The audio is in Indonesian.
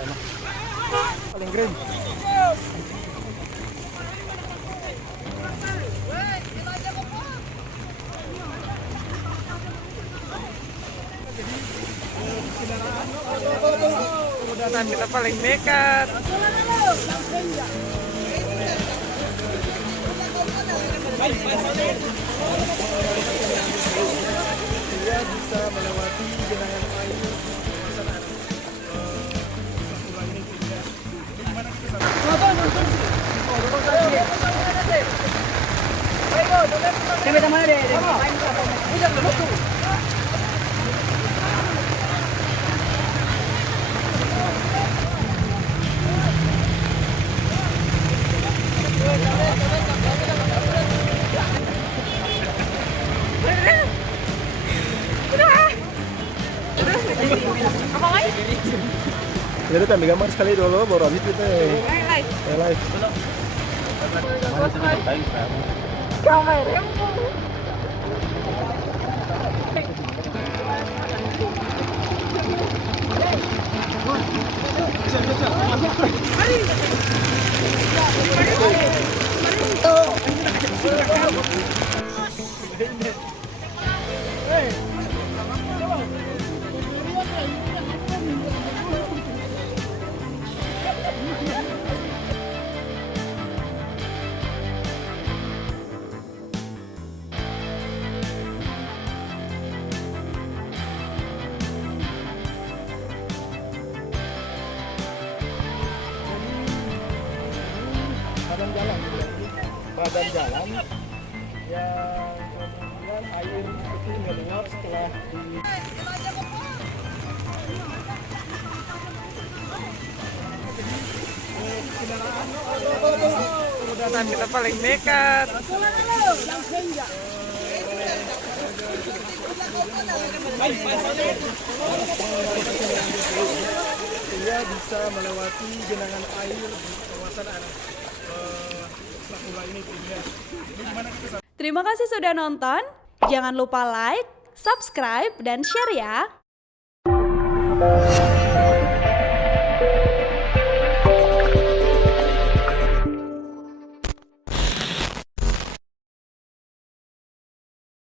sana. Paling keren. Dan kita paling nekat. Dia bisa melewati genangan air di kawasan pulau ini. Gimana kita jadi kami gambar sekali dulu baru habis kita live. Badan jalan yang kemudian air itu meluap setelah di Dan kita paling nekat. dia bisa melewati genangan air di kawasan pulau ini. Terima kasih sudah nonton. Jangan lupa like, subscribe, dan share ya.